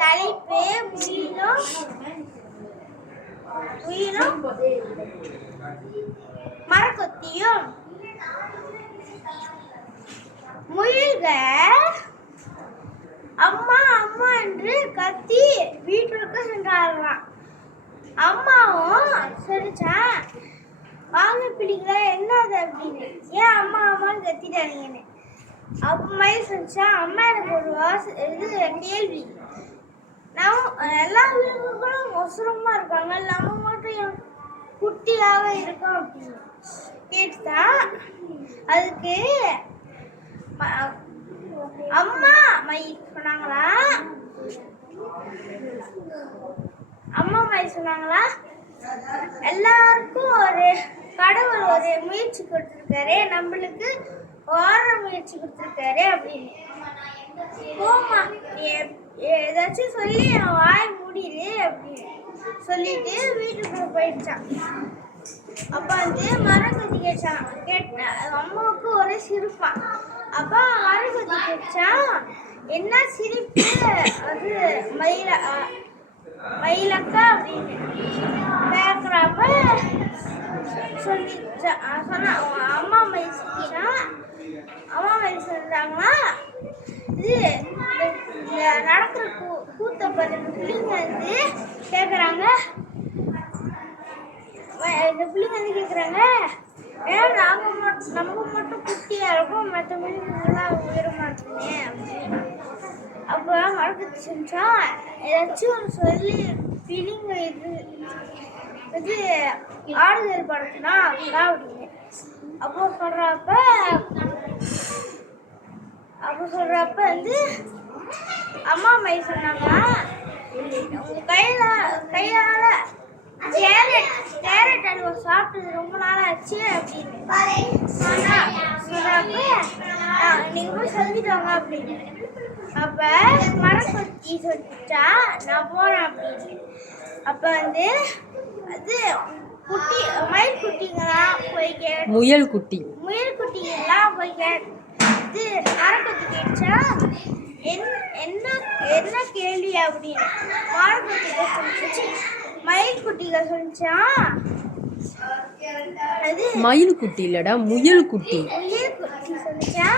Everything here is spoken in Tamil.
தலைப்பு முயிலும் மரக்கொத்தியும். முயல்கள் அம்மா அம்மா என்று கத்தி வீட்டிற்கு சென்றார்களாம். அம்மாவும் சொல்லிச்சா, வாங்க பிடிக்கல என்னது அப்படின்னு, ஏன் அம்மா அம்மான்னு கத்திட்டாங்கன்னு. அப்பமாதிரி சொல்லிச்சா, அம்மா எனக்கு ஒரு கேள்வி, எல்லா வீடுகளும் ஒசரமா இருக்காங்க, நம்ம மட்டும் குட்டியாக இருக்கும் அப்படின்னு கேட்டுதா. அதுக்கு அம்மா மயில் சொன்னாங்களா, எல்லாருக்கும் ஒரு கடவுள் ஒரு முயற்சி கொடுத்துருக்காரு, நம்மளுக்கு ஓர முயற்சி கொடுத்துருக்காரு அப்படின்னு. போமா ஏதாச்சும் சொல்லி வாய் மூடிடு அப்படின்னு சொல்லிட்டு வீட்டுக்கு போயிடுச்சான். அப்ப மரக்கொத்தி கேட்டான். அம்மாவுக்கு ஒரே சிரிப்பான். அப்ப மரக்கொத்தி கேட்டான், என்ன சிரிப்பு அது மயிலக்கா அப்படின்னு கேட்குறப்ப சொன்னா, அம்மா மயில் சொல்லிச்சான். அம்மா மயில் சொல்றாங்கன்னா, இது நடக்கிற கூத்த பதில் பிள்ளைங்க கேட்குறாங்க. இந்த பிள்ளைங்க கேட்குறாங்க, ஏன் நம்ம மட்டும் குட்டியா இருக்கும், மற்ற பிள்ளைங்கெல்லாம் உயர மாட்டேங்க அப்படின்னு. அப்போ மரக்கொத்தி செஞ்சா, ஏதாச்சும் ஒரு சொல்லி பிள்ளைங்க இது ஆடுதல் படுத்தினா அக்கா அப்படின்னு. அப்போ சொல்றப்ப அம்மா மயில் சொன்னாங்க, உங்க கையால கேரட் அல்வா சாப்பிட்டது ரொம்ப நாள் ஆச்சு அப்படின்னு சொல்றப்ப, நீங்க போய் சொல்லிட்டு வாங்க அப்படின்னு. அப்ப மரக்கொத்தி சொல்லிட்டா, நான் போறேன் அப்படின்னு. அப்ப அது குட்டி மயில் குட்டிங்கெல்லாம் போய் முயல் குட்டிங்கெல்லாம் போய் இது மரக்கொத்தி கேட்டா, என்ன கேள்வி அப்படின்னு மரக்கொத்தி சொல்லிச்சு. மயில் குட்டிகள் சொல்லிச்சா, அது மயில் குட்டி இல்லடா, முயல் குட்டி சொல்லிச்சா.